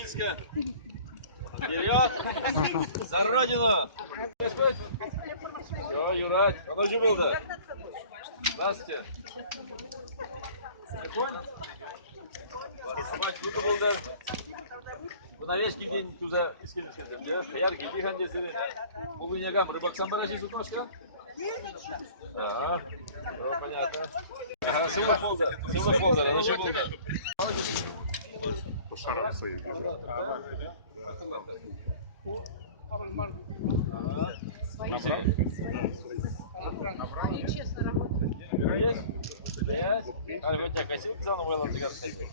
Минска. Вперед! За Родину! Все, Юрать, положи был, да? Здравствуйте. Мать, круто был, да? Bu nareshki deng tuza iskilishdi. Qayerga kelgan desini. Bu nega rыбак самбараши сутмашка? Ага. Понятно. Ага, силы полза, ночи полза. Шаром своим. Набрал? Они честно работают. А, вот я косил, заново вылазил цыганский.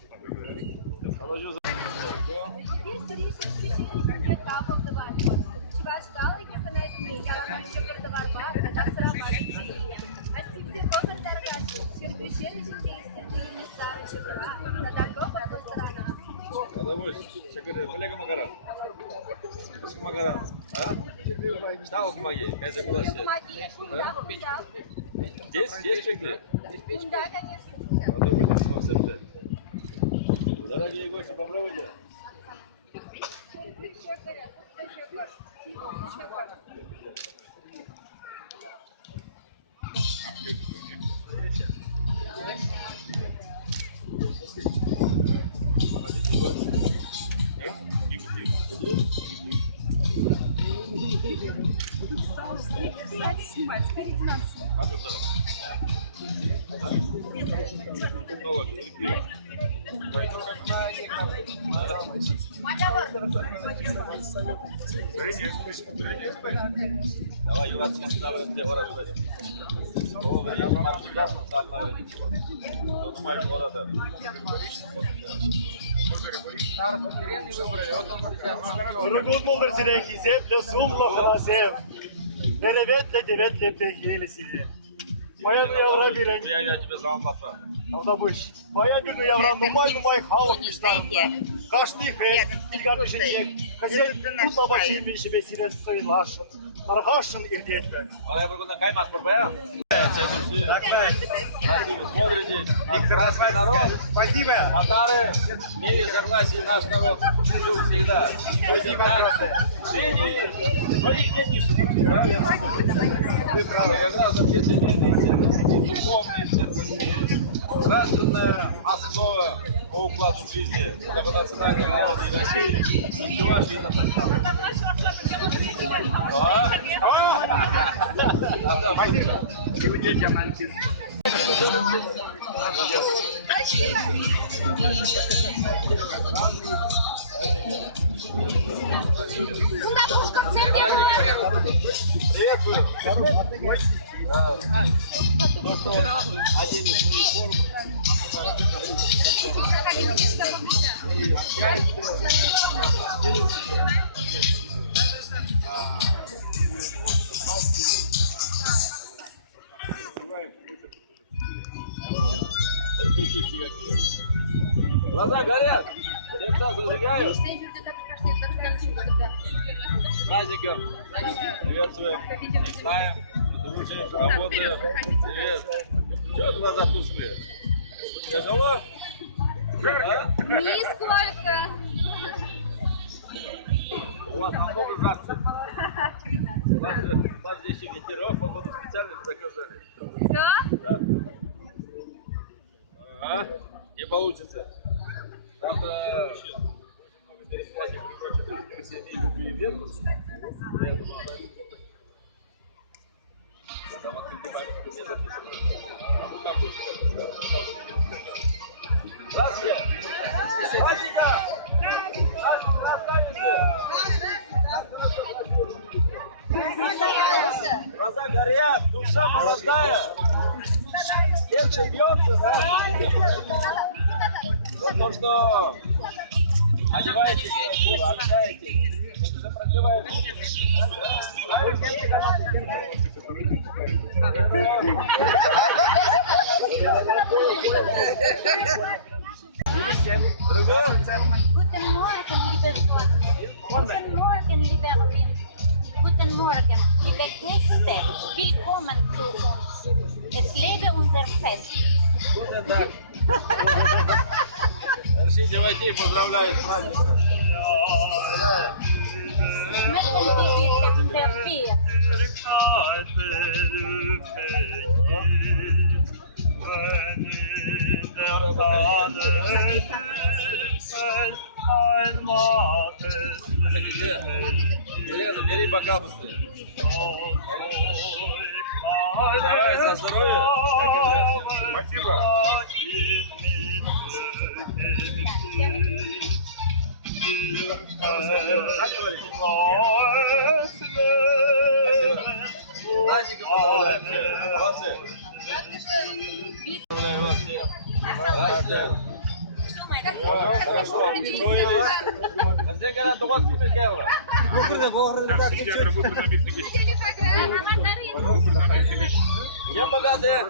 Что вот моей? Здесь чек-то? Да, конечно. Дорогие гости, попробуйте. Снимать, спереди надо снимать. Давай, Юра, Urgut buldur sineki zevkle sumla hılasem. Berevetle devetle pehiyelisi. Моя ну явра бирен. я тебе сам папа. Надабыш. Моя ну явра нумай хавок мыштарында. Кашты хэт, тилгар бишенек. Хазяин тут абашин бишебе сирес сыйлашын. Архашын ирдетбе. Алай бүгін каймас бұрбая? Рахмет. Виктор Расвальский. Спасибо. Татары, мире согласие наш народ. Всегда. Спасибо огромное. Ты прав. Гражданная основа по укладу жизни для национальной реалии России. Ваши Спасибо. И детям антин. Куда пушка в центре была? Приветствую. То, что одели свою форму. Глаза горят. Лица зажигаю. С праздником. Приветствуем. Знаем. Дружим. Работаем. Привет. Чего глаза пустые? Тяжело? Жарко. Нисколько. У вас намного жарко. У вас здесь еще ветерок, походу специально заказали. Да? Ага, не получится. Правда, очень много пересвязей приходится, все видят перемену. Там открытый памятник не записано. А вы там будете? Здравствуйте! Праздника! Глаза горят, душа молодая. Сердце бьется, да? То, что одеваетесь, общаетесь, это же продлевает. А вы кем чемпионаты? Guten Morgen, liebe Freunde. Guten Morgen, liebe Erwin. Guten Morgen, liebe Gäste. Willkommen zu uns. Es lebe unser Fest. Guten Tag. Разрешите войти, поздравляю с праздником. Möchten Sie bitte an der Bier? Елена, бери бокал быстрее. Давай за здоровье. Спасибо. Что, Майка? Хорошо, устроились. Где говорят, у вас сколько евро? Всем богатые.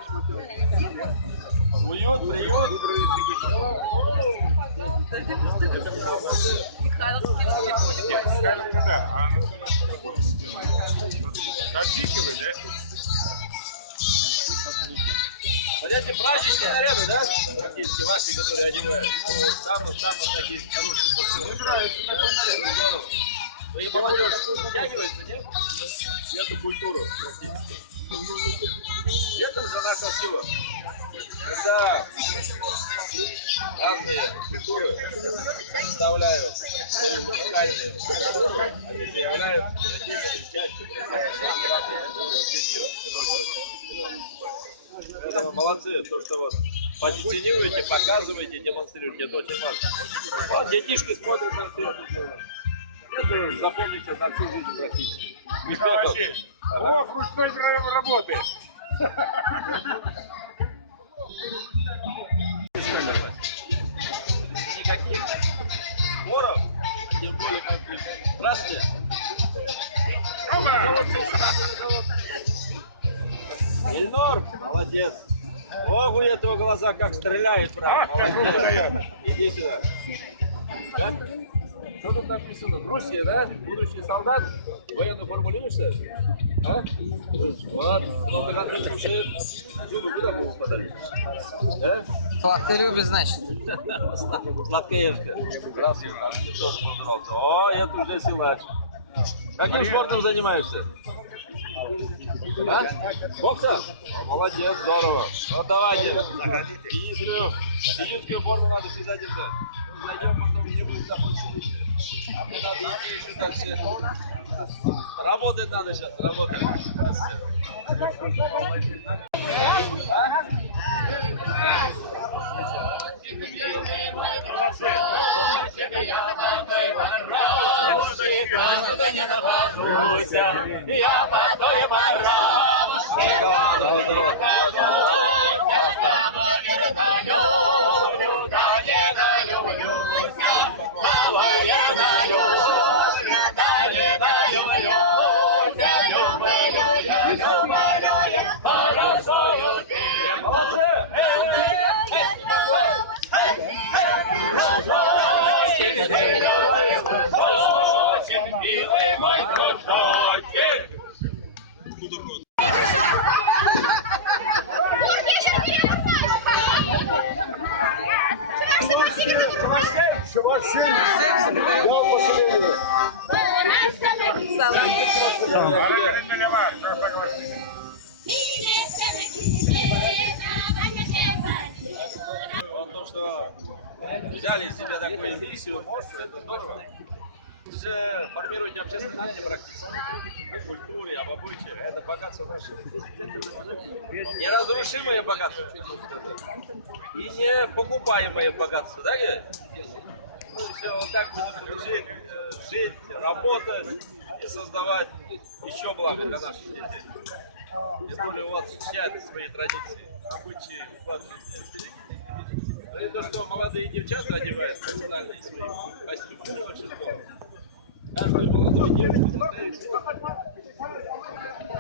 Уют, приют. Понятие праздничные наряды, да? Практически ваши, которые одевают. Самые такие хорошие. Мне нравится такой наряд. Здорово. Вы и молодежь втягиваете, нет? Эту культуру практически. Это же наша сила. Когда разные культуры представляют уникальные, они заявляют Поэтому молодцы, то, что вот позиционируете, показываете, демонстрируете, это очень важно. Вот, детишки смотрят на все это дело. Это запомните на всю жизнь практически. Успехов. О, ручной работы. Никаких споров, а тем более конфликтов. Здравствуйте. Ильнур, молодец. Ох, у этого глаза как стреляет, брат. Молодец. Иди сюда. Да? Что тут написано? В Руси, да? Будущий солдат? Военную форму любишь? А? Вот. Вот как ты слушаешь. Зубы куда будешь подарить? Да? Ты любишь, значит? Сладкоежка. Здравствуй. Тоже поздоровался. О, это уже силач. Каким спортом занимаешься? А? Боксом? Молодец, здорово. Ну давайте. Физическую форму надо всегда держать. Зайдем, потом не будет заходить. А мне надо идти еще дальше. Работать надо сейчас, работать. Вот то, что взяли себе такую миссию, это здорово. Вы же формируете общественное мнение практически. О культуре, об обычае. Это богатство наше. Неразрушимое богатство. И не покупаемое богатство, да, Георгий? Ну, все, вот так будем жить, работать и создавать еще благо для наших детей. Тем более у вас чтят свои традиции, обычаи, уклад жизни. Ну и то, что молодые девчата одевают национальные свои костюмы, это очень здорово. Каждый молодой девушке заставится.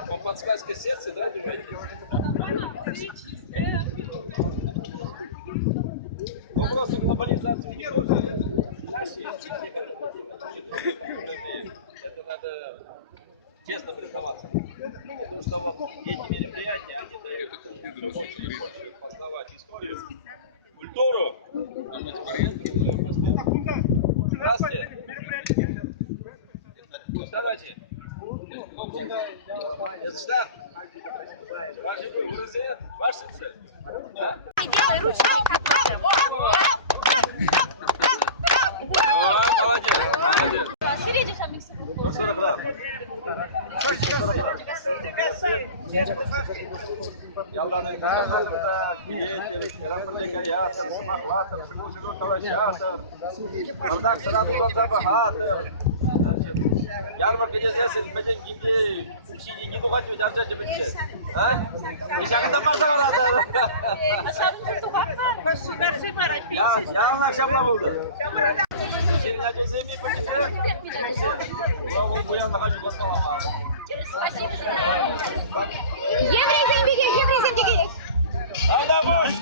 По подсказке сердца, да, одеваете? Вопросы глобализации не нужны. Это надо честно признаваться. Потому что вот эти мероприятия, они дают познавать историю, культуру. Здравствуйте. Yazışlar. Ваши вырезы, ваши цель. Делай ручками, как надо. Молодец, молодец. Сидите сами с собой. Yarmarka gezersin, beden gibi şeyini tuğat mı derece bitti? Ha? İşarete başlamadı. Aşağıda tutup Ya onlar şamla buldu. Senin acısı mi bu yana hacı basmalama. Спасибо. Еврей беги. Adam boş.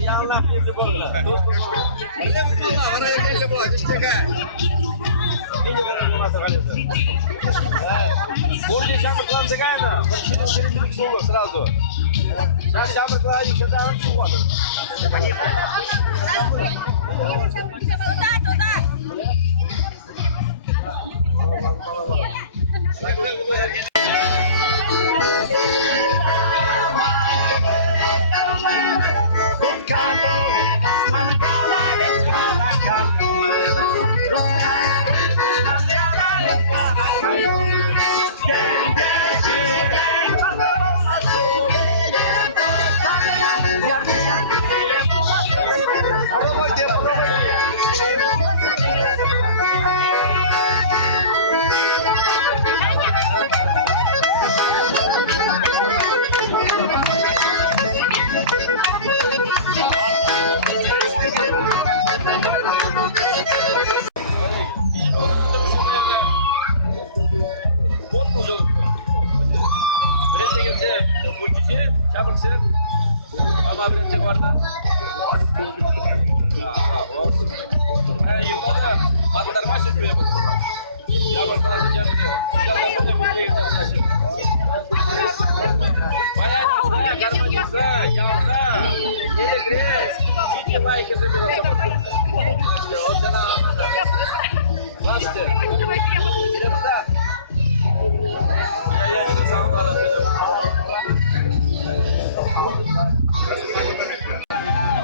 Ya Allah bizi borla. Бурди шамр клан загайна. Через соло сразу. Сейчас шамр клан еще там вот.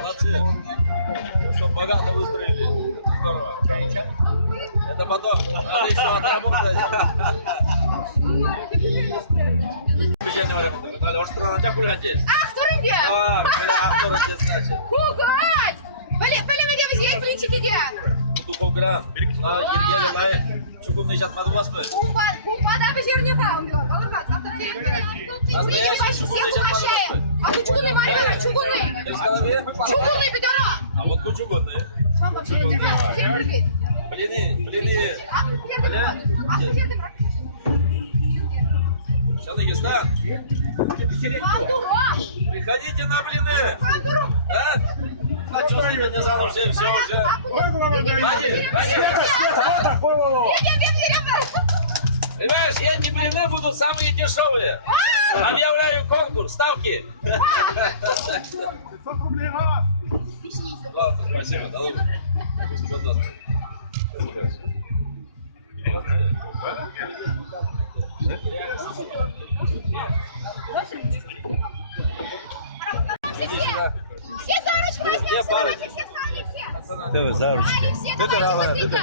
Молодцы. Что богато выстроили. Здорово. Это потом. Надо еще отработать. Çukurunu yaşatmadı basma. Kumpada bir yer yok ha. Olur bak. Çukurunu var ya. Çukurunu bir dara. А вот bu çukurunu. Tamam bak şöyle değil mi? Блины. Шадыгистан. Приходите на блины. Да? А что с ними не занавшие? Все уже. Света, вот так, во-во-во. Понимаешь, эти блины будут самые дешевые. Объявляю конкурс, ставки. 500 рублей на. Ладно, спасибо. Да ладно. Спасибо. Все за ручку возьмем, давайте все сами все. Давай, за ручку. Все, давайте быстренько.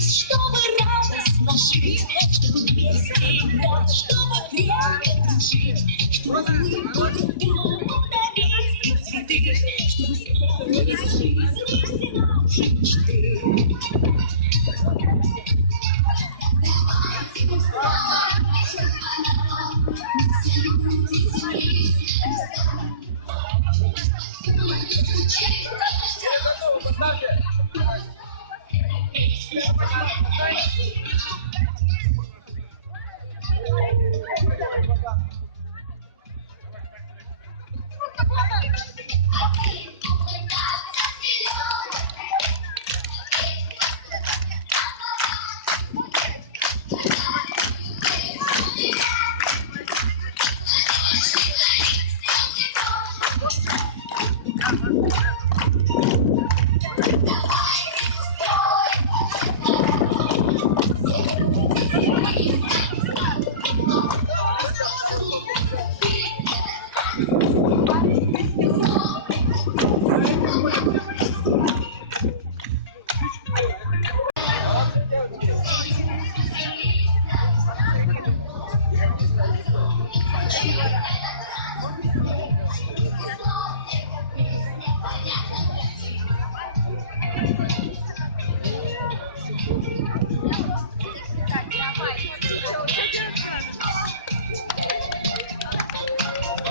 Чтобы радостно жить, чтобы песни играть, чтобы время жить.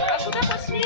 А куда пошли?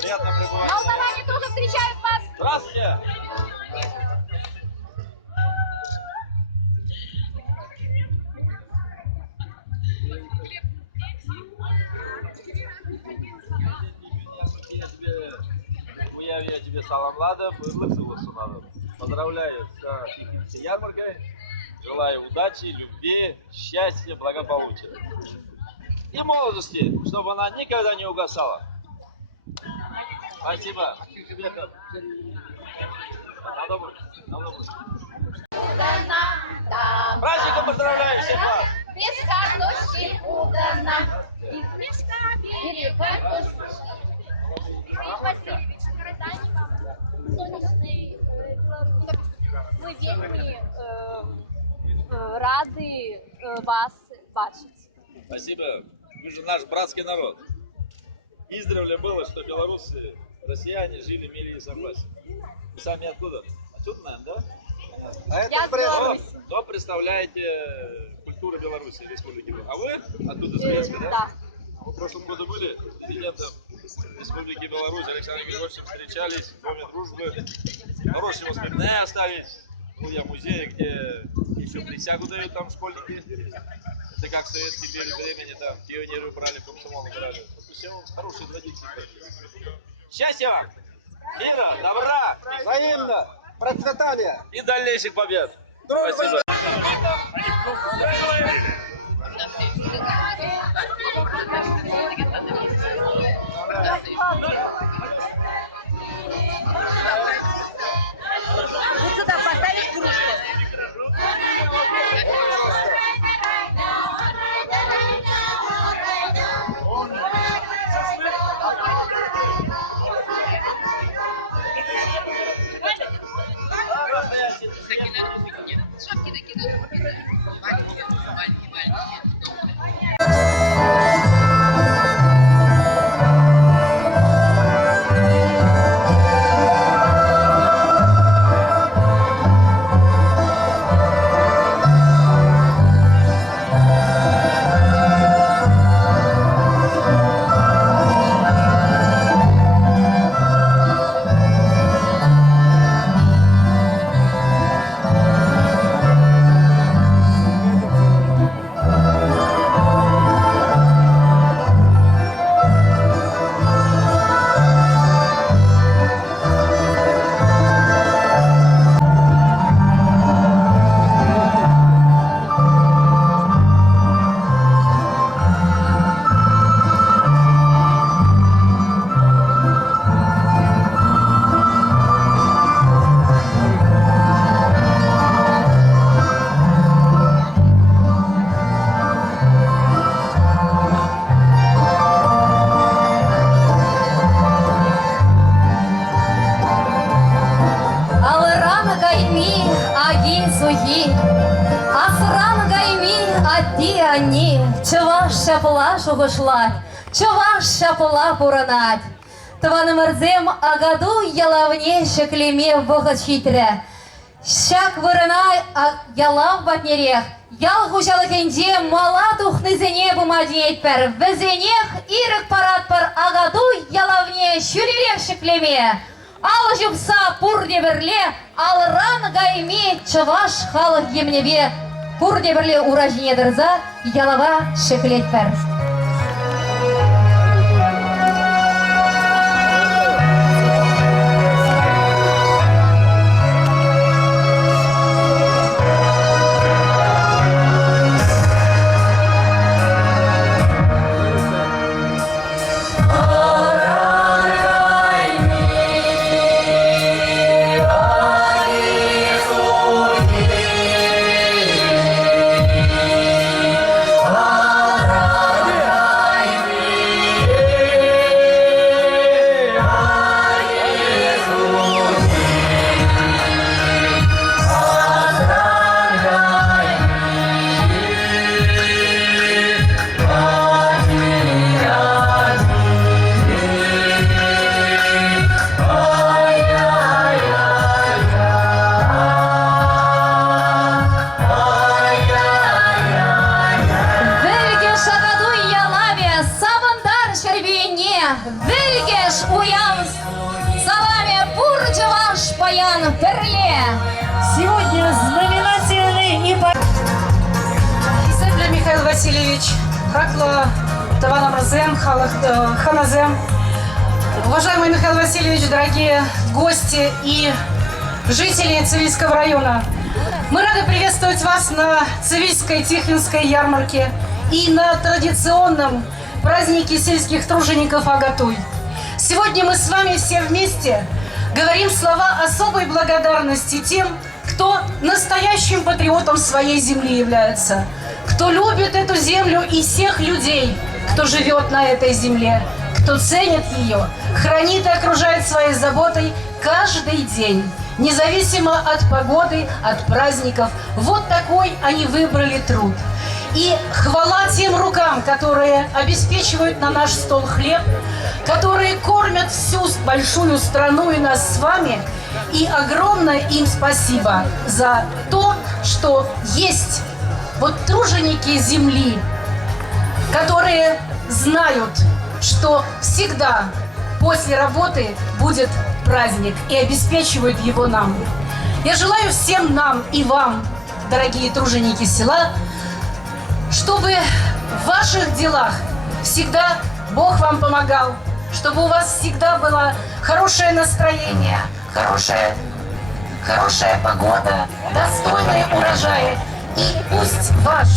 Приятно пребывать. Молдаване тоже встречают вас. Здравствуйте! Я тебе салам ладов и лысый надо. Поздравляю с ярмаркой. Желаю удачи, любви, счастья, благополучия. И молодости, чтобы она никогда не угасала. Спасибо. Надо будет. Праздником поздравляю всех вас. Без картошки удана. Без картошки. Михаил Васильевич, передай вам сонячний Білорусь. Ми вельми раді вас бачити. Спасибо. Вы же наш братский народ. Издревле было, что белорусы, россияне жили в мире и согласии. Вы сами откуда? Отсюда, наверное, да? Я з Білорусі. Кто представляете культуру Беларуси, Республики Беларусь? А вы оттуда, с Брестска, да? Да. В прошлом году были президентом Республики Беларусь Александром Григорьевичем, встречались в Доме дружбы. Хорошие воспоминания остались. Был я в музее, где еще присягу дают там школьники. Это как в советские времени, там пионеры брали, комсомол играли. Все хорошие традиции. Счастья вам! Мира, добра! Взаимно! Процветания! И дальнейших побед! Спасибо! Вот сюда поставить кружку. Шапки накидывают. чуваш шапла шугышлать, чуваш шапла пуранать. Тваны мырзем агаду ялавне шеклеме вохот хитре. Шак вырынай ялав батнерех. Ял хужалыкенде мала тухнызене бумадиет пер. Везенех ирык парат пар агаду ялавне шүлерек шеклеме. Ал жупса пурде берле, ал ран гайме чываш халық емнебе. Пурде берле уражине дырза, ялава шеклет пер. Вильгеш уям саламе пурджаваш паян перле. Сегодня знаменательный и Сепля Михаил Васильевич, Хакло Тавана Мразем, Ханазем. Уважаемый Михаил Васильевич, дорогие гости и жители Цивильского района, мы рады приветствовать вас на Цивильской Тихвинской ярмарке и на традиционном празднике сельских тружеников Агатуй. Сегодня мы с вами все вместе говорим слова особой благодарности тем, кто настоящим патриотом своей земли является, кто любит эту землю и всех людей, кто живет на этой земле, кто ценит ее, хранит и окружает своей заботой каждый день, независимо от погоды, от праздников. Вот такой они выбрали труд. И хвала тем рукам, которые обеспечивают на наш стол хлеб, которые кормят всю большую страну и нас с вами. И огромное им спасибо за то, что есть вот труженики земли, которые знают, что всегда после работы будет праздник, и обеспечивают его нам. Я желаю всем нам и вам, дорогие труженики села, чтобы в ваших делах всегда Бог вам помогал, чтобы у вас всегда было хорошее настроение, хорошая погода, достойные урожаи. И пусть ваш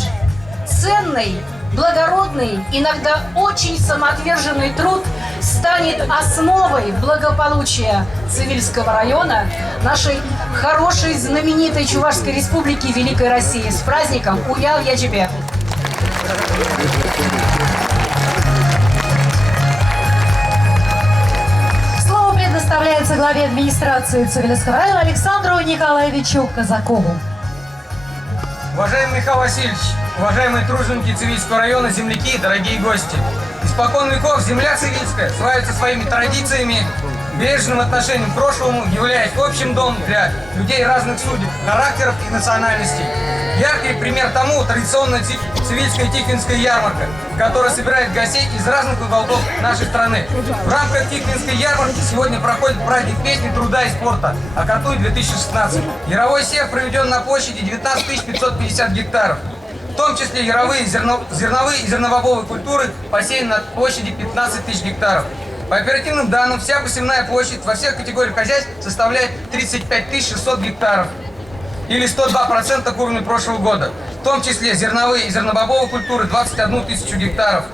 ценный, благородный, иногда очень самоотверженный труд станет основой благополучия Цивильского района, нашей хорошей, знаменитой Чувашской республики Великой России. С праздником! Уял я тебе! Слово предоставляется главе администрации Цивильского района Александру Николаевичу Казакову. Уважаемый Михаил Васильевич, уважаемые труженики Цивильского района, земляки, дорогие гости. Испокон веков земля Цивильская славится своими традициями, бережным отношением к прошлому, являясь общим домом для людей разных судеб, характеров и национальностей. Яркий пример тому традиционная Цивильская Тихвинская ярмарка, которая собирает гостей из разных уголков нашей страны. В рамках Тихвинской ярмарки сегодня проходит праздник песни, труда и спорта Агатуй 2016. Яровой сев проведен на площади 19 550 гектаров. В том числе яровые, зерновые и зернобобовые культуры посеяны на площади 15 тысяч гектаров. По оперативным данным, вся посевная площадь во всех категориях хозяйств составляет 35 600 гектаров, или 102% к уровню прошлого года. В том числе зерновые и зернобобовые культуры 21 тысячу гектаров.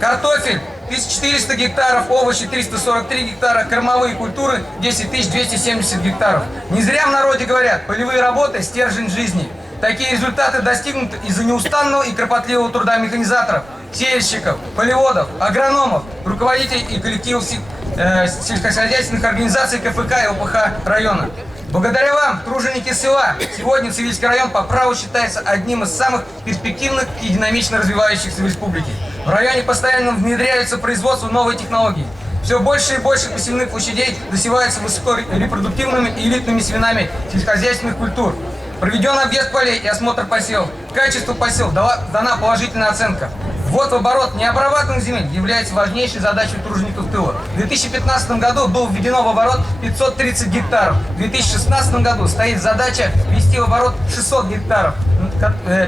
Картофель 1400 гектаров, овощи 343 гектара, кормовые культуры 10 270 гектаров. Не зря в народе говорят, полевые работы – стержень жизни. Такие результаты достигнуты из-за неустанного и кропотливого труда механизаторов, сеяльщиков, полеводов, агрономов, руководителей и коллективов сельскохозяйственных организаций КФК и ОПХ района. Благодаря вам, труженики села, сегодня Цивильский район по праву считается одним из самых перспективных и динамично развивающихся в республике. В районе постоянно внедряются производство новой технологии. Все больше и больше посевных площадей засеваются высокорепродуктивными и элитными семенами сельскохозяйственных культур. Проведен объезд полей и осмотр посевов. Качеству посевов дана положительная оценка. Ввод в оборот необрабатываемых земель является важнейшей задачей тружеников тыла. В 2015 году было введено в оборот 530 гектаров. В 2016 году стоит задача ввести в оборот 600 гектаров,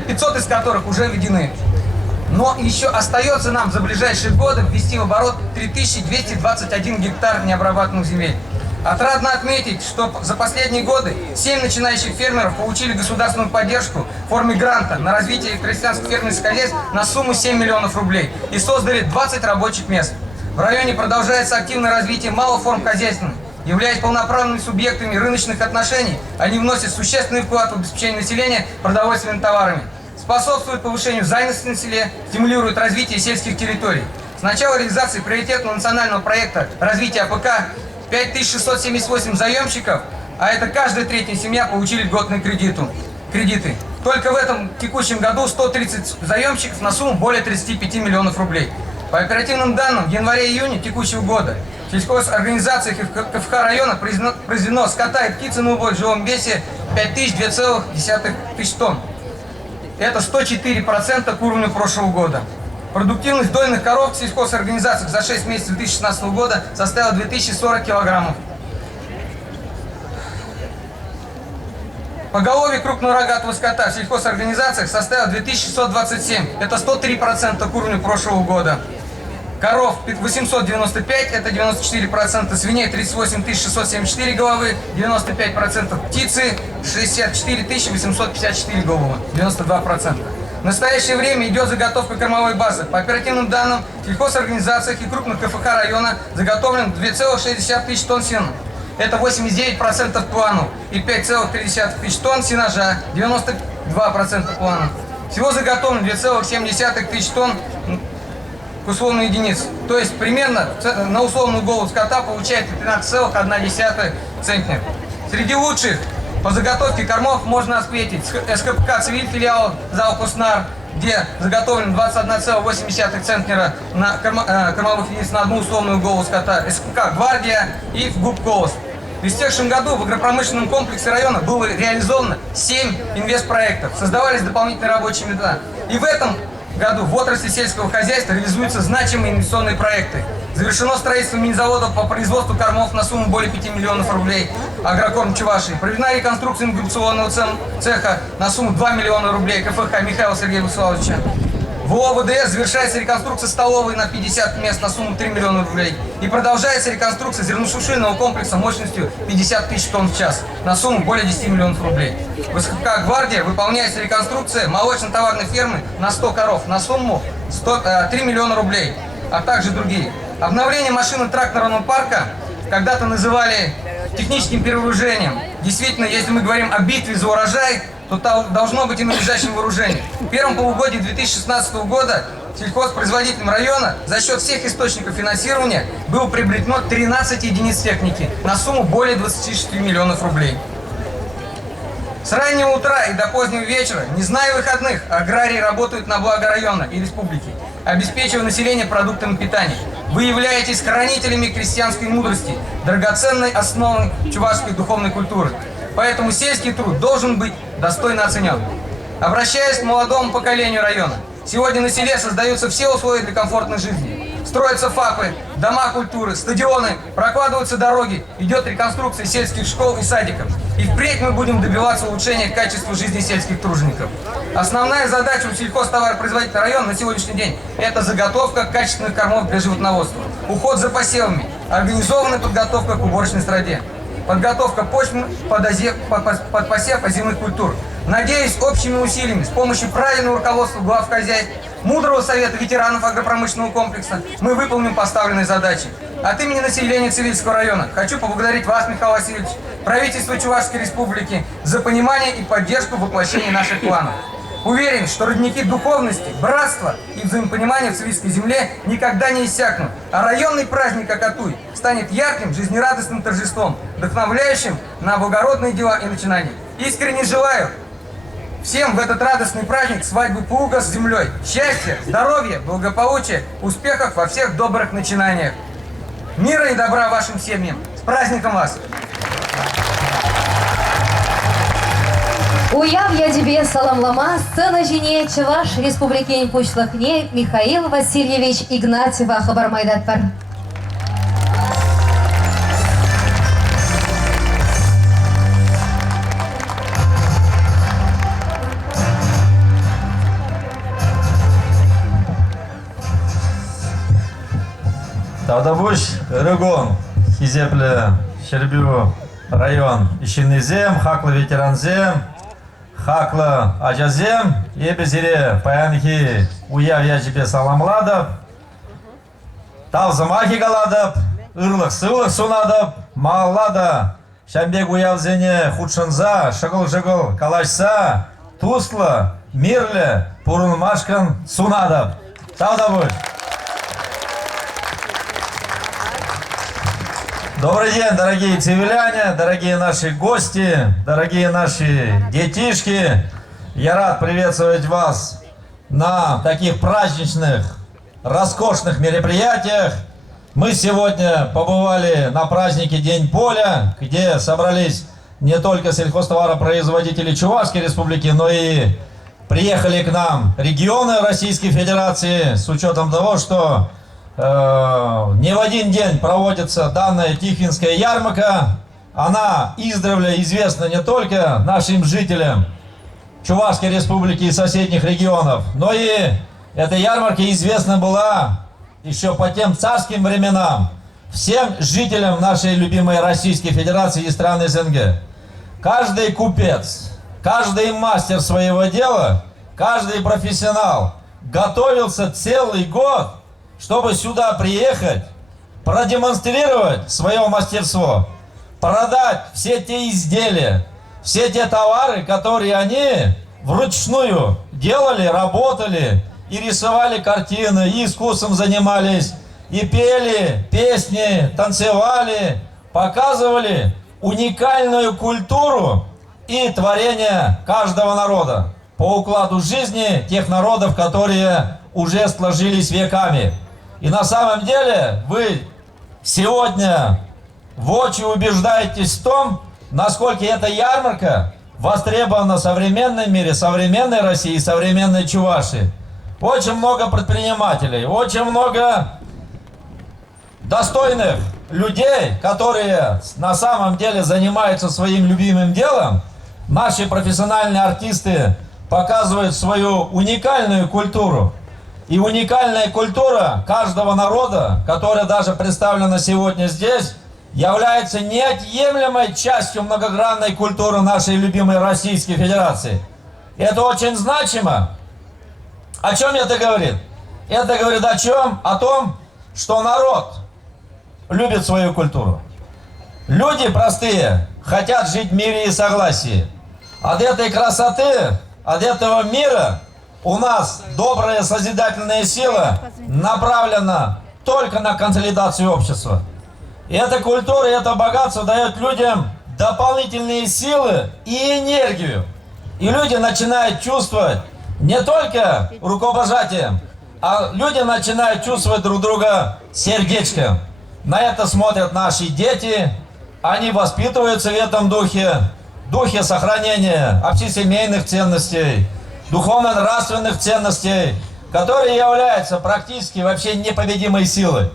500 из которых уже введены. Но еще остается нам за ближайшие годы ввести в оборот 3221 гектар необрабатываемых земель. Отрадно отметить, что за последние годы 7 начинающих фермеров получили государственную поддержку в форме гранта на развитие крестьянских фермерских хозяйств на сумму 7 миллионов рублей и создали 20 рабочих мест. В районе продолжается активное развитие малых форм хозяйственных. Являясь полноправными субъектами рыночных отношений, они вносят существенный вклад в обеспечение населения продовольственными товарами, способствуют повышению занятости на селе, стимулируют развитие сельских территорий. С начала реализации приоритетного национального проекта развития АПК 5678 заемщиков, а это каждая третья семья, получили льготные кредиты. Только в этом текущем году 130 заемщиков на сумму более 35 миллионов рублей. По оперативным данным, в январе-июне текущего года в сельхозорганизациях и в КФХ района произведено скота и птицы на убой в живом весе 5002,1 тысяч тонн. Это 104% к уровню прошлого года. Продуктивность дойных коров в сельхозорганизациях за 6 месяцев 2016 года составила 2040 килограммов. Поголовье крупнорогатого скота в сельхозорганизациях составило 2627, это 103% к уровню прошлого года. Коров 895, это 94%, свиней 38 674 головы, 95%, птицы 64 854 головы, 92%. В настоящее время идет заготовка кормовой базы. По оперативным данным, в сельхозорганизациях и крупных КФХ района заготовлено 2,6 тысяч тонн сена. Это 89% плану и 5,3 тысяч тонн сенажа, 92% плана. Всего заготовлено 2,7 тысяч тонн к условной единице. То есть примерно на условную голову скота получается 13,1 центнер. Среди лучших по заготовке кормов можно отметить СКПК «Цивиль» филиал ЗАО «Куснар», где заготовлено 21,8 центнера на кормовых единиц на одну условную голову скота, СКПК «Гвардия» и в ГУП «Колос». В истекшем году в агропромышленном комплексе района было реализовано 7 инвестпроектов, создавались дополнительные рабочие места. И в этом году в отрасли сельского хозяйства реализуются значимые инвестиционные проекты. Завершено строительство мини-заводов по производству кормов на сумму более 5 миллионов рублей «Агрокорм Чувашии». Проведена реконструкция инкубационного цеха на сумму 2 миллиона рублей КФХ Михаила Сергея Вячеславовича. В ОВДС завершается реконструкция столовой на 50 мест на сумму 3 миллиона рублей. И продолжается реконструкция зерносушильного комплекса мощностью 50 тысяч тонн в час на сумму более 10 миллионов рублей. В СКПК «Гвардия» выполняется реконструкция молочно-товарной фермы на 100 коров на сумму 3 миллиона рублей, а также другие. Обновление машинно-тракторного парка когда-то называли техническим перевооружением. Действительно, если мы говорим о битве за урожай, то должно быть и надлежащим вооружением. В первом полугодии 2016 года сельхозпроизводителям района за счет всех источников финансирования было приобретено 13 единиц техники на сумму более 26 миллионов рублей. С раннего утра и до позднего вечера, не зная выходных, аграрии работают на благо района и республики, обеспечивая население продуктами питания. Вы являетесь хранителями крестьянской мудрости, драгоценной основой чувашской духовной культуры. Поэтому сельский труд должен быть достойно оценен. Обращаясь к молодому поколению района, сегодня на селе создаются все условия для комфортной жизни. Строятся ФАПы, дома культуры, стадионы, прокладываются дороги, идет реконструкция сельских школ и садиков. И впредь мы будем добиваться улучшения качества жизни сельских тружеников. Основная задача у сельхозтоваропроизводителя района на сегодняшний день – это заготовка качественных кормов для животноводства, уход за посевами, организованная подготовка к уборочной среде, подготовка почвы под посев озимых культур. Надеюсь, общими усилиями, с помощью правильного руководства глав хозяйств, мудрого совета ветеранов агропромышленного комплекса мы выполним поставленные задачи. От имени населения Цивильского района хочу поблагодарить вас, Михаил Васильевич, правительство Чувашской Республики за понимание и поддержку в воплощении наших планов. Уверен, что родники духовности, братства и взаимопонимания в Цивильской земле никогда не иссякнут, а районный праздник Акатуй станет ярким, жизнерадостным торжеством, вдохновляющим на благородные дела и начинания. Искренне желаю всем в этот радостный праздник свадьбы плуга с землей счастья, здоровья, благополучия, успехов во всех добрых начинаниях. Мира и добра вашим семьям. С праздником вас! Уяв я тебе саламлама, сцена жене Чуваш Республики Пучлахне Михаил Васильевич Игнатьева Хабармайдатпар. Тавдабуш, Рыгон, Хизепле, Щербю, район, Ищеннезем, Хакла ветеранзем, Хакла Аджазем, Ебезире, Паянхи, Уяв я тебе саламладов, Тавзамахи галадов, Ырлых сылых сунадов, Маллада, Шамбег уявзене, Худшанза, Шагыл-жагыл, Калашса, Тусла, Мирле, Пурунмашкан, Сунадов. Тавдабуш. Добрый день, дорогие цивиляне, дорогие наши гости, дорогие наши детишки. Я рад приветствовать вас на таких праздничных, роскошных мероприятиях. Мы сегодня побывали на празднике День поля, где собрались не только сельхозтоваропроизводители Чувашской Республики, но и приехали к нам регионы Российской Федерации, с учетом того, что не в один день проводится данная Тихвинская ярмарка. Она издревле известна не только нашим жителям Чувашской Республики и соседних регионов, но и эта ярмарка известна была еще по тем царским временам всем жителям нашей любимой Российской Федерации и стран СНГ. Каждый купец, каждый мастер своего дела, каждый профессионал готовился целый год, чтобы сюда приехать, продемонстрировать свое мастерство, продать все те изделия, все те товары, которые они вручную делали, работали и рисовали картины, и искусством занимались, и пели песни, танцевали, показывали уникальную культуру и творение каждого народа по укладу жизни тех народов, которые уже сложились веками. И на самом деле вы сегодня воочию убеждаетесь в том, насколько эта ярмарка востребована в современном мире, современной России и современной Чувашии. Очень много предпринимателей, очень много достойных людей, которые на самом деле занимаются своим любимым делом. Наши профессиональные артисты показывают свою уникальную культуру. И уникальная культура каждого народа, которая даже представлена сегодня здесь, является неотъемлемой частью многогранной культуры нашей любимой Российской Федерации. И это очень значимо. О чем это говорит? Это говорит о чем? О том, что народ любит свою культуру. Люди простые хотят жить в мире и согласии. От этой красоты, от этого мира у нас добрая созидательная сила направлена только на консолидацию общества. И эта культура, это богатство дает людям дополнительные силы и энергию. И люди начинают чувствовать не только рукопожатием, а люди начинают чувствовать друг друга сердечком. На это смотрят наши дети, они воспитываются в этом духе сохранения общесемейных ценностей, духовно-нравственных ценностей, которые являются практически вообще непобедимой силой.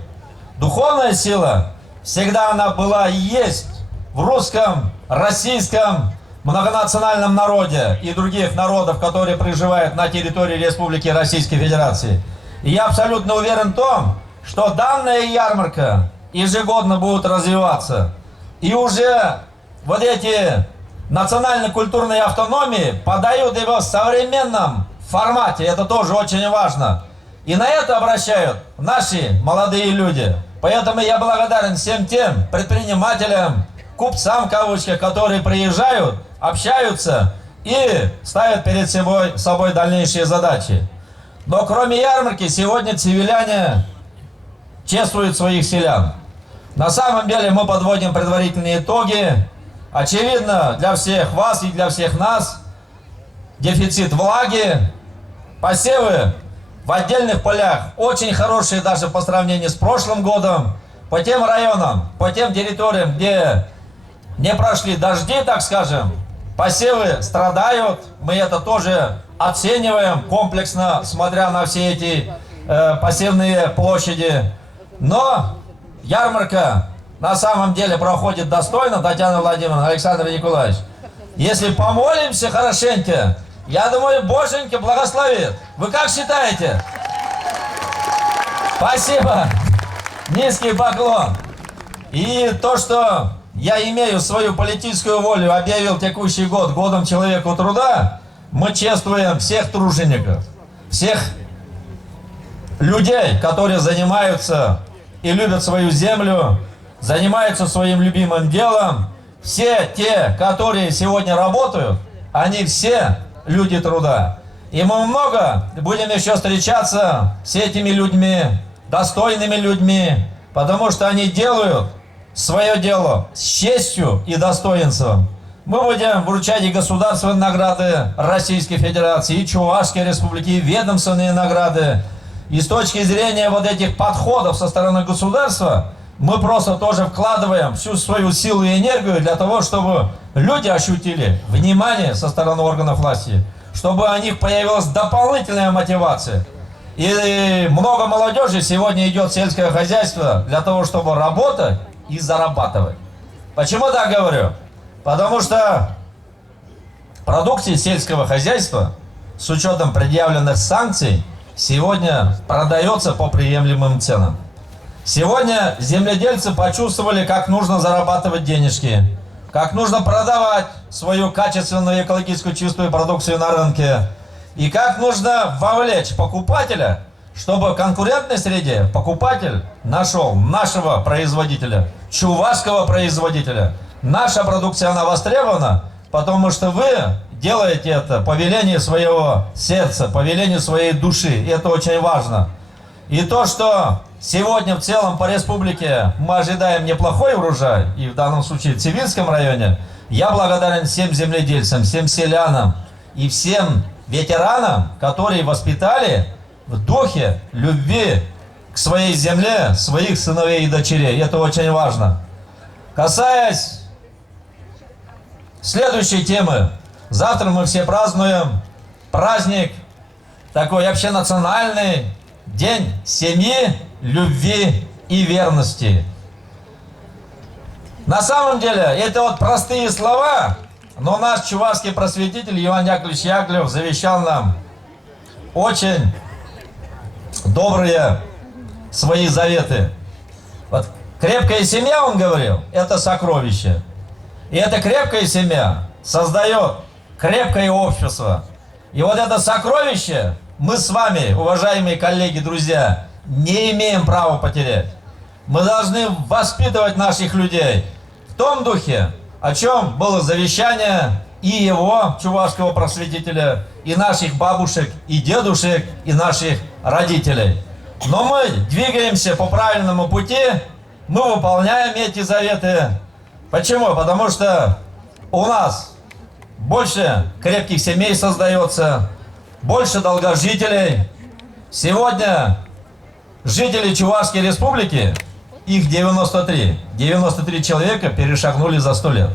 Духовная сила всегда она была и есть в русском, российском, многонациональном народе и других народов, которые проживают на территории Республики Российской Федерации. И я абсолютно уверен в том, что данная ярмарка ежегодно будет развиваться. И уже вот эти национально-культурные автономии подают его в современном формате. Это тоже очень важно. И на это обращают наши молодые люди. Поэтому я благодарен всем тем предпринимателям, купцам, в кавычках, которые приезжают, общаются и ставят перед собой дальнейшие задачи. Но кроме ярмарки, сегодня цивиляне чествуют своих селян. На самом деле мы подводим предварительные итоги. Очевидно, для всех вас и для всех нас дефицит влаги, посевы в отдельных полях очень хорошие даже по сравнению с прошлым годом. По тем районам, по тем территориям, где не прошли дожди, так скажем, посевы страдают. Мы это тоже оцениваем комплексно, смотря на все эти посевные площади. Но ярмарка на самом деле проходит достойно, Татьяна Владимировна, Александр Николаевич. Если помолимся хорошенько, я думаю, Боженька благословит. Вы как считаете? Спасибо. Низкий поклон. И то, что я имею свою политическую волю, объявил текущий год годом человеку труда, мы чествуем всех тружеников, всех людей, которые занимаются и любят свою землю, занимаются своим любимым делом. Все те, которые сегодня работают, они все люди труда. И мы много будем еще встречаться с этими людьми, достойными людьми, потому что они делают свое дело с честью и достоинством. Мы будем вручать и государственные награды Российской Федерации, и Чувашской Республики, и ведомственные награды. И с точки зрения вот этих подходов со стороны государства, мы просто тоже вкладываем всю свою силу и энергию для того, чтобы люди ощутили внимание со стороны органов власти, чтобы у них появилась дополнительная мотивация. И много молодежи сегодня идет в сельское хозяйство для того, чтобы работать и зарабатывать. Почему так говорю? Потому что продукция сельского хозяйства с учетом предъявленных санкций сегодня продается по приемлемым ценам. Сегодня земледельцы почувствовали, как нужно зарабатывать денежки, как нужно продавать свою качественную экологическую чистую продукцию на рынке, и как нужно вовлечь покупателя, чтобы в конкурентной среде покупатель нашел нашего производителя, чувашского производителя. Наша продукция, она востребована, потому что вы делаете это по велению своего сердца, по велению своей души. И это очень важно. И то, что сегодня в целом по республике мы ожидаем неплохой урожай, и в данном случае в Цивильском районе, я благодарен всем земледельцам, всем селянам и всем ветеранам, которые воспитали в духе любви к своей земле своих сыновей и дочерей. Это очень важно. Касаясь следующей темы. Завтра мы все празднуем праздник, такой общенациональный день семьи, любви и верности. На самом деле, это вот простые слова, но наш чувашский просветитель Иван Яковлевич Яковлев завещал нам очень добрые свои заветы. Вот крепкая семья, он говорил, это сокровище. И эта крепкая семья создает крепкое общество. И вот это сокровище мы с вами, уважаемые коллеги, друзья, не имеем права потерять. Мы должны воспитывать наших людей в том духе, о чем было завещание и его, чувашского просветителя, и наших бабушек, и дедушек, и наших родителей. Но мы двигаемся по правильному пути, мы выполняем эти заветы. Почему? Потому что у нас больше крепких семей создается, больше долгожителей. Сегодня жители Чувашской Республики, их 93. 93 человека перешагнули за 100 лет.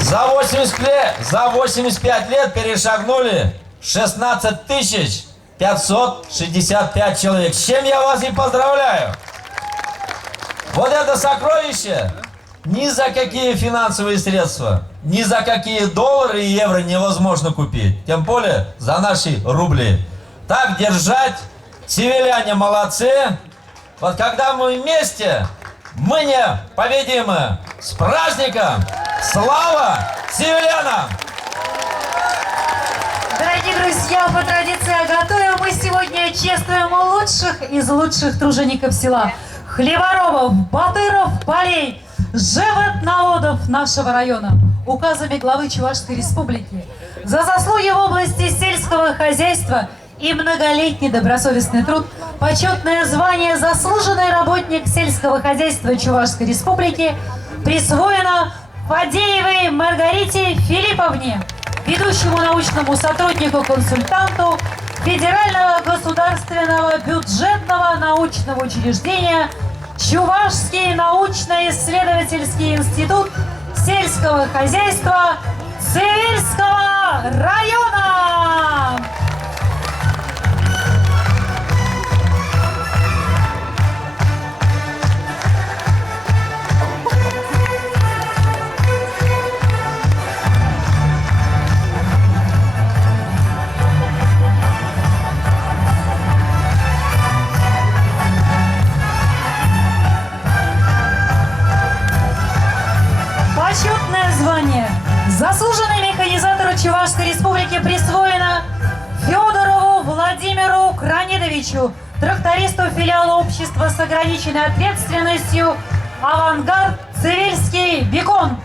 За 85 лет перешагнули 16 565 человек. С чем я вас и поздравляю. Вот это сокровище ни за какие финансовые средства, ни за какие доллары и евро невозможно купить. Тем более за наши рубли. Так держать, северяне молодцы. Вот когда мы вместе, мы непобедимы. С праздником! Слава северянам! Дорогие друзья, по традиции Агатоя мы сегодня чествуем лучших из лучших тружеников села. Хлеборобов, батыров, полей, животноводов нашего района. Указами главы Чувашской Республики за заслуги в области сельского хозяйства и многолетний добросовестный труд, почетное звание «Заслуженный работник сельского хозяйства Чувашской Республики» присвоено Фадеевой Маргарите Филипповне, ведущему научному сотруднику-консультанту Федерального государственного бюджетного научного учреждения Чувашский научно-исследовательский институт сельского хозяйства Цивильского района. Почетное звание «Заслуженный механизатор Чувашской Республики» присвоено Федорову Владимиру Кранидовичу, трактористу филиала общества с ограниченной ответственностью «Авангард Цивильский Бекон».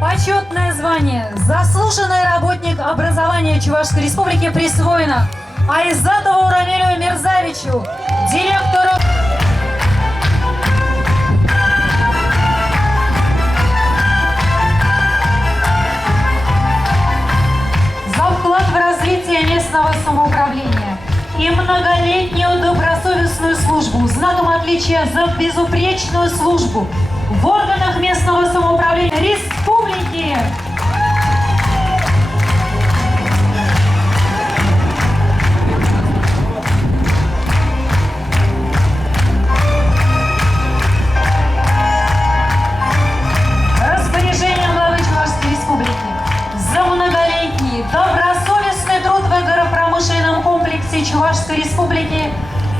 Почетное звание «Заслуженный работник образования Чувашской Республики» присвоено Айзатову Рамилю Мирзавичу, директору за вклад в развитие местного самоуправления и многолетнюю добросовестную службу, знаком отличия за безупречную службу в органах местного самоуправления республики. Распоряжением главы Чувашской Республики за многолетний добросовестный труд в агропромышленном комплексе Чувашской Республики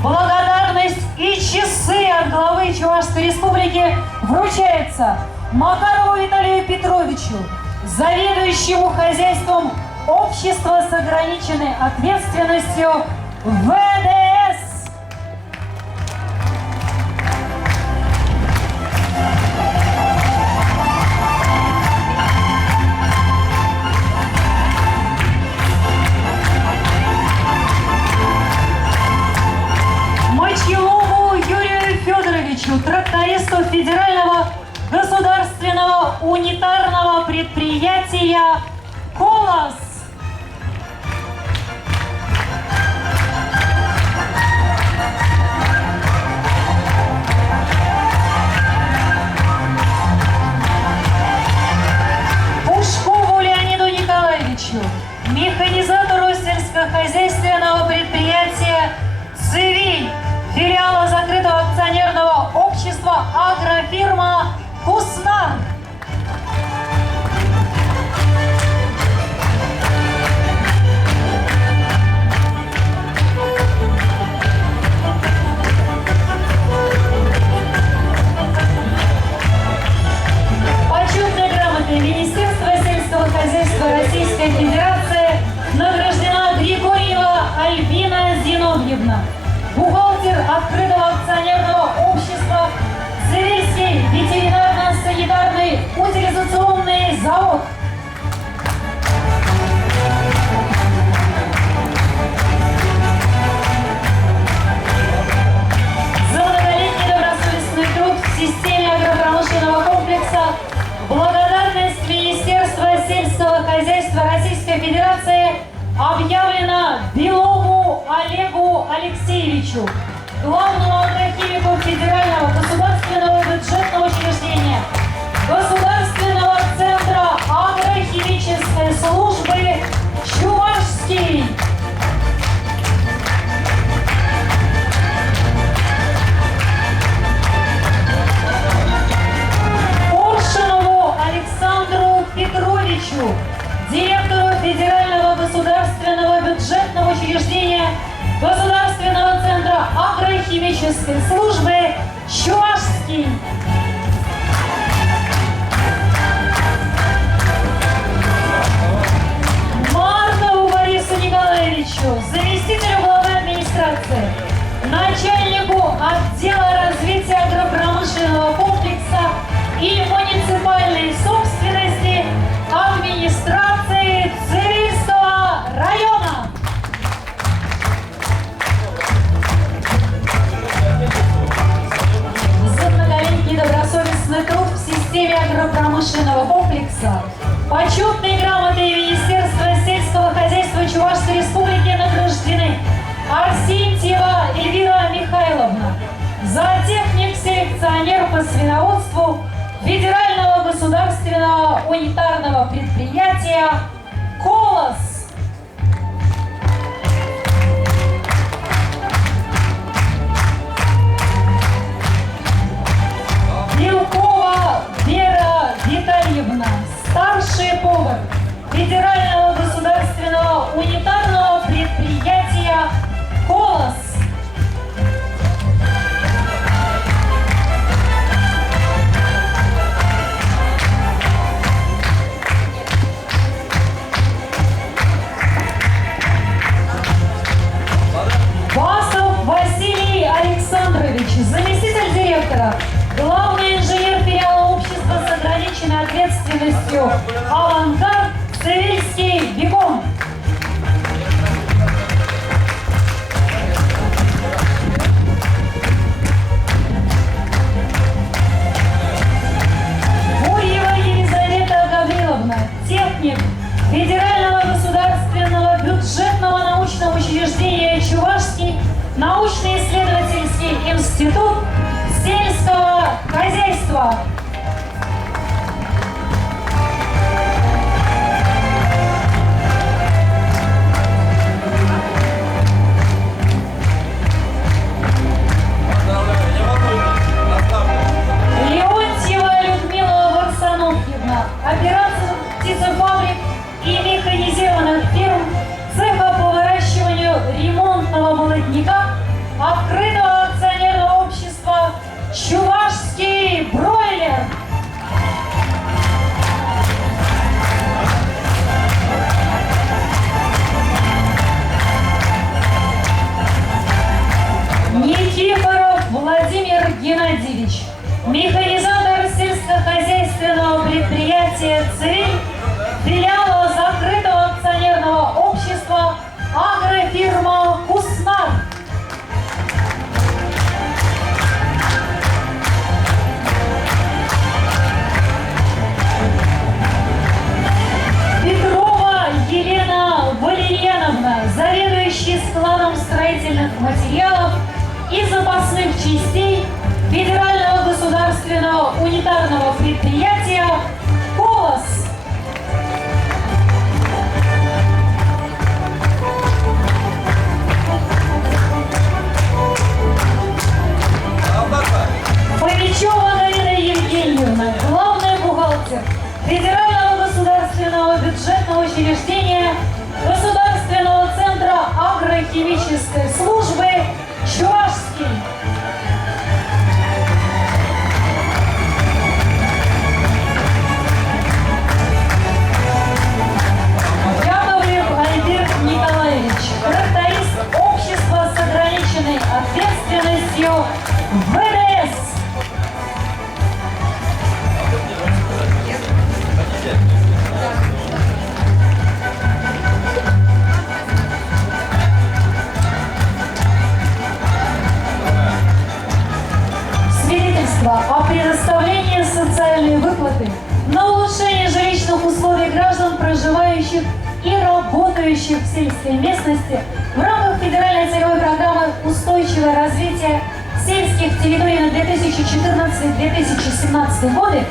благодарность и часы от главы Чувашской Республики вручается Макарову Виталию Петровичу, заведующему хозяйством общества с ограниченной ответственностью ВДС. Мочилову Юрию Федоровичу, трактористу Федерального государственного унитарного предприятия «Колос». Пушкову Леониду Николаевичу, механизатору сельскохозяйственного предприятия «Цивиль», филиала закрытого акционерного общества «Агрофирма Куснар». Почетной грамотой Министерства сельского хозяйства Российской Федерации награждена Григорьева Альбина Зиновьевна, бухгалтер открытого акционерного общества «Цивильский ветеринарно-санитарный утилизационный завод». За многолетний добросовестный труд в системе агропромышленного комплекса благодарность Министерства сельского хозяйства Российской Федерации объявлена Белову Олегу Алексеевичу, главному агрохимику Федерального государственного бюджетного учреждения Государственного центра агрохимической службы Чувашский. Оршинову Александру Петровичу, директору Федерального государственного бюджетного сельслужбы Чувашский. Маркову Борису Николаевичу, заместителю главы администрации, начальнику отдела развития агропромышленного комплекса и муниципальной собственности администрации Цивильского района. За многолетний добросовестный труд в системе агропромышленного комплекса почетные грамоты Министерства сельского хозяйства Чувашской Республики награждены Арсентьева Эльвира Михайловна, зоотехник-селекционер по свиноводству Федерального государственного унитарного предприятия «Колос». Белкова Вера Витальевна, старший повар Федерального государственного унитарного предприятия «Колос». Басов Василий Александрович, заместитель директора, главный инженер филиала общества с ограниченной ответственностью «Авангард», Цивильский бегом. Гурьева Елизавета Гавриловна, техник Федерального государственного бюджетного научного учреждения Чувашский научно-исследовательский институт сельского хозяйства. Леонтьева Людмила Варсановьевна, оператор птицефабрик и механизированных фирм цеха по выращиванию ремонтного молодняка открытого акционерного общества «Чувашский бройлер». Никифоров Владимир Геннадьевич, механизатор сельскохозяйственного предприятия «Цивиль», филиала закрытого акционерного общества агрофирма «Куснар». Петрова Елена Валерьяновна, заведующий складом строительных материалов и запасных частей Федерального государственного унитарного предприятия «Колос». Фомичева Галина Евгеньевна, главный бухгалтер Федерального государственного бюджетного учреждения Государственного центра агрохимической службы Чувашский. Яковлев Альберт Николаевич, тракторист общества с ограниченной ответственностью ВДС. Свидетельство о предоставлении социальной выплаты на улучшение жилищных условий граждан, проживающих и работающих в сельской местности в рамках федеральной целевой программы «Устойчивое развитие сельских территорий на 2014-2017 годы»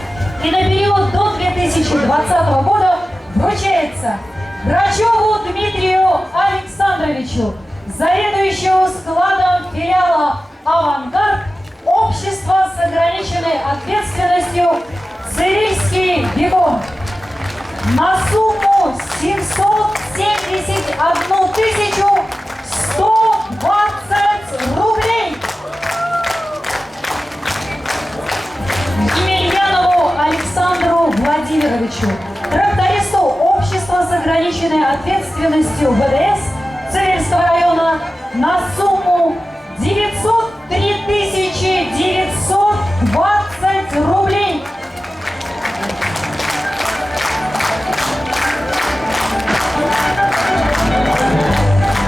и на период до 2020 года вручается Грачеву Дмитрию Александровичу, заведующему складом филиала «Авангард» общества с ограниченной ответственностью «Цивильский бегом» на сумму 771 120 рублей. ответственностью ВДС Цивильского района на сумму 903 920 рублей.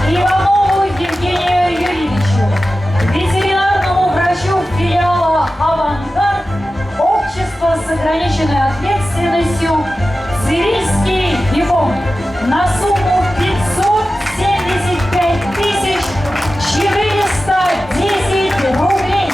Иванову Евгению Юрьевичу, ветеринарному врачу филиала «Авангард» общества с ограниченной ответственностью «Цивильский бегом» на сумму 575 410 рублей.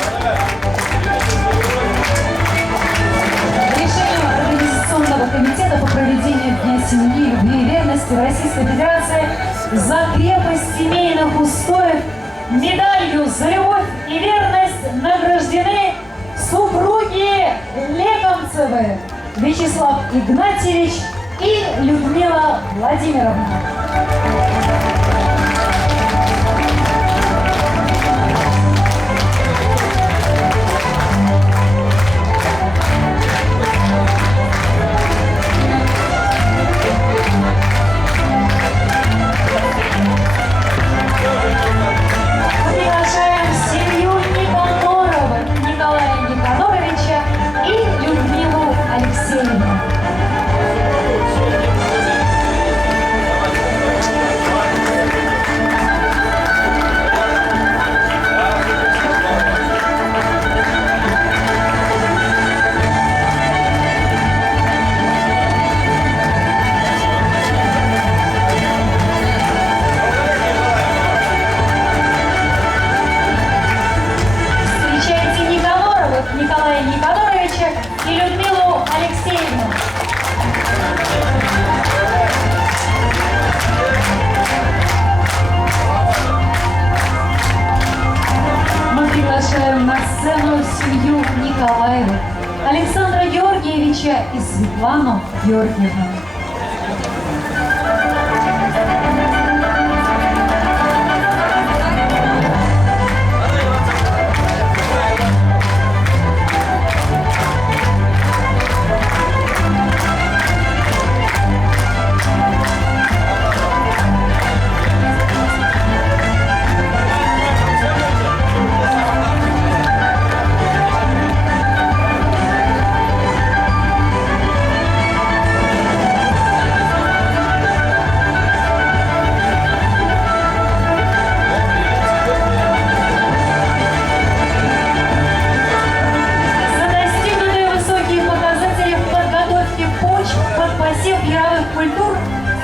Решением Организационного комитета по проведению Дня семьи, любви и верности в Российской Федерации за крепость семейных устоев медалью за любовь и верность награждены супруги Лекомцевы Вячеслав Игнатьевич и Людмила Владимировна. Приглашаем семью Никаноровых Николая Никаноровича и Людмилу Алексеевну. Встречайте Никаноровых Николая Никаноровича и Людмилу Алексеевну. Мы приглашаем на сцену семью Николаевых, Александра Георгиевича и Светлану Георгиевну. За достигнутые высокие показатели в подготовке почв под посев яровых культур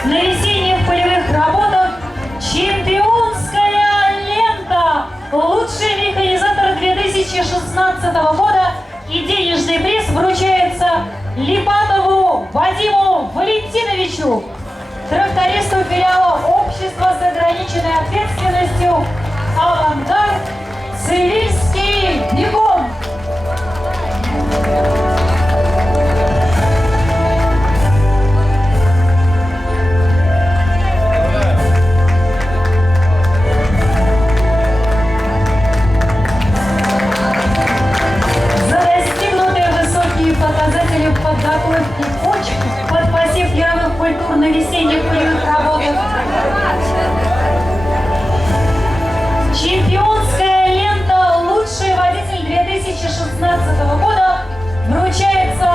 на весенних полевых работах чемпионская лента «Лучший механизатор 2016 года» и денежный приз вручается Липатову Вадиму Валентиновичу, трактористу филиала общества с ограниченной ответственностью «Авангард» Цивильский бегом. За достигнутые высокие показатели в подготовке почв под посев яровых культур на весенних полевых работах чемпионская лента «Лучший водитель 2016 года» вручается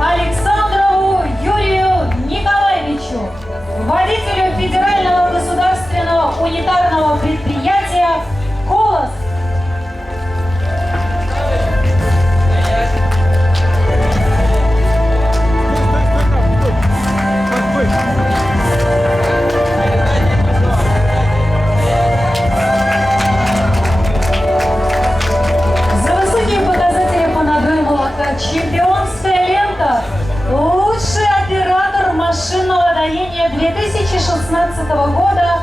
Александрову Юрию Николаевичу, водителю федерального государственного унитарного предприятия «Колос». За высокие показатели по надою молока чемпионская лента «Лучший оператор машинного доения 2016 года»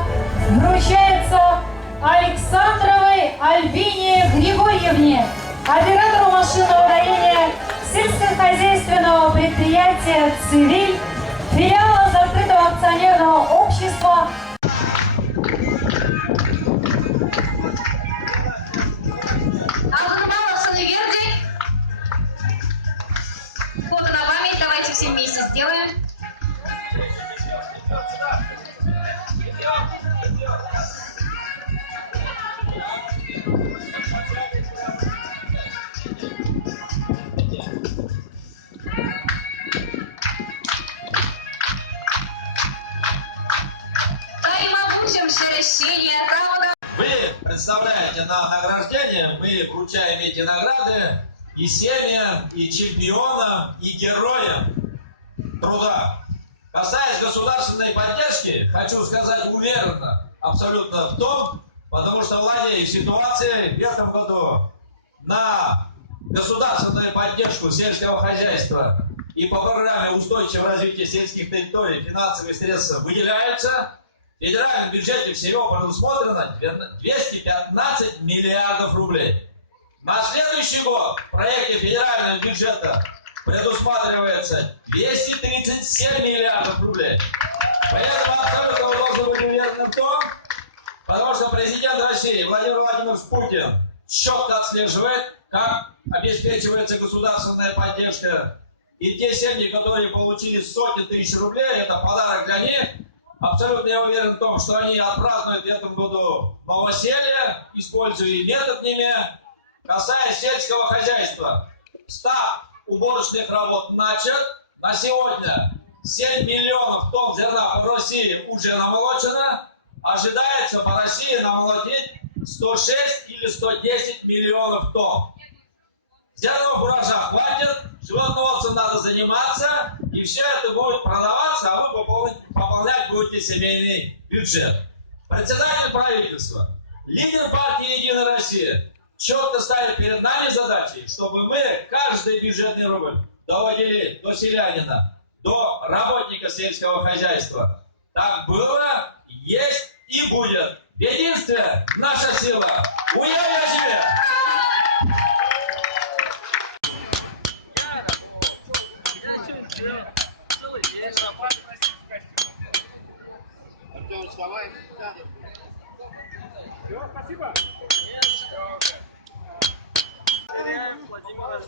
вручается Александровой Альбине Григорьевне, оператору машинного доения сельскохозяйственного предприятия «Цивиль», филиала закрытого акционерного общества Фото на память, давайте все вместе сделаем. друзям щастя, равно. Вы представляете на награждение, мы вручаем эти награды и семьям, и чемпионам, и героям труда. Касаясь государственной поддержки, хочу сказать уверенно, абсолютно в том, потому что владею ситуацией в этом году на государственную поддержку сельского хозяйства и по программе устойчивого развития сельских территорий финансовые средства выделяются. В федеральном бюджете всего предусмотрено 215 миллиардов рублей. На следующий год в проекте федерального бюджета предусматривается 237 миллиардов рублей. Поэтому абсолютно вы должны быть уверены в том, потому что президент России Владимир Владимирович Путин четко отслеживает, как обеспечивается государственная поддержка. И те семьи, которые получили сотни тысяч рублей, это подарок для них. Абсолютно я уверен в том, что они отпразднуют в этом году новоселье, используя метод ними. Касаясь сельского хозяйства, старт уборочных работ начат. На сегодня 7 миллионов тонн зерна по России уже намолочено. Ожидается по России намолотить 106 или 110 миллионов тонн. Зернового урожая хватит, животноводством надо заниматься, и все это будет продаваться, а вы пополнять будете семейный бюджет. Председатель правительства, лидер партии «Единая Россия» четко ставит перед нами задачи, чтобы мы каждый бюджетный рубль доводили до селянина, до работника сельского хозяйства. Так было, есть и будет. В единстве наша сила. Уя-я себе! Артемыч, давай. Все, спасибо. Владимир